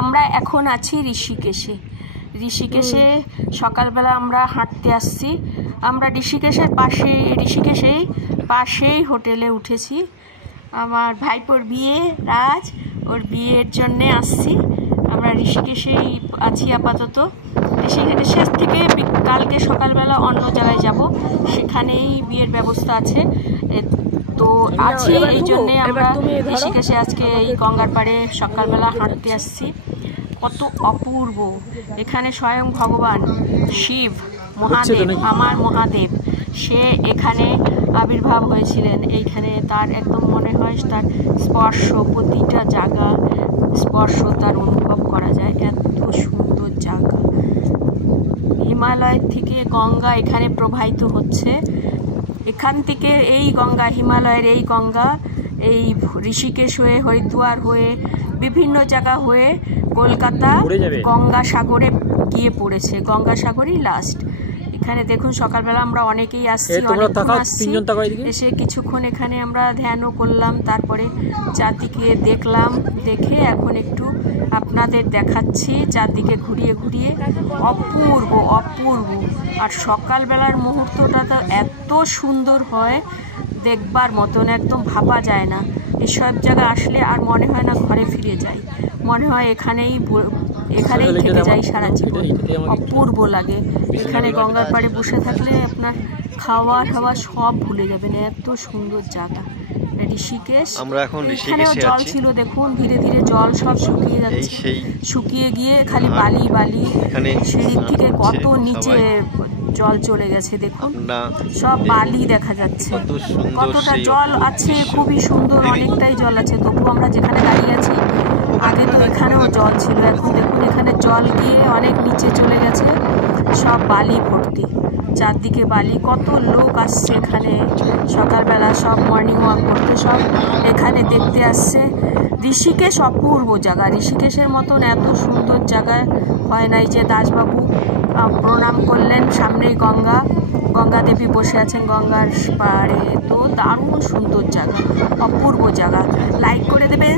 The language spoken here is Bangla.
আমরা এখন আছি ঋষিকেশে সকালবেলা আমরা হাঁটতে আসছি। আমরা ঋষিকেশের পাশেই হোটেলে উঠেছি। আমার ভাইপোর বিয়ে, রাজ, ওর বিয়ের জন্যে আসছি। আমরা ঋষিকেশেই আছি আপাতত। ঋষিকেশের থেকে কালকে সকালবেলা অন্য জায়গায় যাব, সেখানেই বিয়ের ব্যবস্থা আছে। তো আছি, এই জন্যে আমরা ঋষিকেশে আজকে এই গঙ্গার পাড়ে সকালবেলা হাঁটতে আসছি। কত অপূর্ব! এখানে স্বয়ং ভগবান শিব, মহাদেব, আমার মহাদেব, সে এখানে আবির্ভাব হয়েছিলেন। এইখানে তার একদম মনে হয় তার স্পর্শ, প্রতিটা জায়গা স্পর্শ তার অনুভব করা যায়। এত সুন্দর জায়গা। হিমালয় থেকে গঙ্গা এখানে প্রবাহিত হচ্ছে। এখান থেকে এই গঙ্গা, হিমালয়ের এই গঙ্গা, এই ঋষিকেশ হয়ে, হরিদ্বার হয়ে, বিভিন্ন জায়গা হয়ে কলকাতা গঙ্গাসাগরে গিয়ে পড়েছে। গঙ্গাসাগরই লাস্ট। এখানে দেখুন সকালবেলা আমরা অনেকেই আসছি, এসে কিছুক্ষণ এখানে আমরা ধ্যানও করলাম, তারপরে চারদিকে দেখলাম। দেখে এখন একটু আপনাদের দেখাচ্ছি চারদিকে ঘুরিয়ে ঘুরিয়ে। অপূর্ব অপূর্ব। আর সকালবেলার মুহূর্তটা তো এত সুন্দর হয়, দেখবার মতন, একদম ভাবা যায় না। এসব জায়গা আসলে আর মনে হয় না ঘরে ফিরে যাই, মনে হয় এখানেই থেকে যাই সারা জীবন। অপূর্ব লাগে। এখানে গঙ্গার পাড়ে বসে থাকলে আপনার খাওয়া টাওয়া সব ভুলে যাবেন, এত সুন্দর জায়গা ঋষিকেশ। এখানেও জল ছিল, দেখুন ধীরে ধীরে জল সব শুকিয়ে যাচ্ছে, শুকিয়ে গিয়ে খালি বালি বালি। সেদিক থেকে কত নিচে জল চলে গেছে, দেখুন সব বালি দেখা যাচ্ছে। কতটা জল আছে, খুবই সুন্দর, অনেকটাই জল আছে। তবু আমরা যেখানে দাঁড়িয়ে আছি, আগে তো এখানেও জল ছিল, এখন দেখুন এখানে জল গিয়ে অনেক নিচে চলে গেছে, সব বালি ভর্তি, চারদিকে বালি। কত লোক আসছে এখানে সকালবেলা, সব মর্নিং ওয়াক করতে, সব এখানে দেখতে আসছে। ঋষিকেশ অপূর্ব জায়গা। ঋষিকেশের মতন এত সুন্দর জায়গা হয় নাই। যে দাসবাবু প্রণাম করলেন, সামনেই গঙ্গা দেবী বসে আছেন গঙ্গার পাড়ে। তো দারুণ সুন্দর জায়গা, অপূর্ব জায়গা। লাইক করে দেবেন।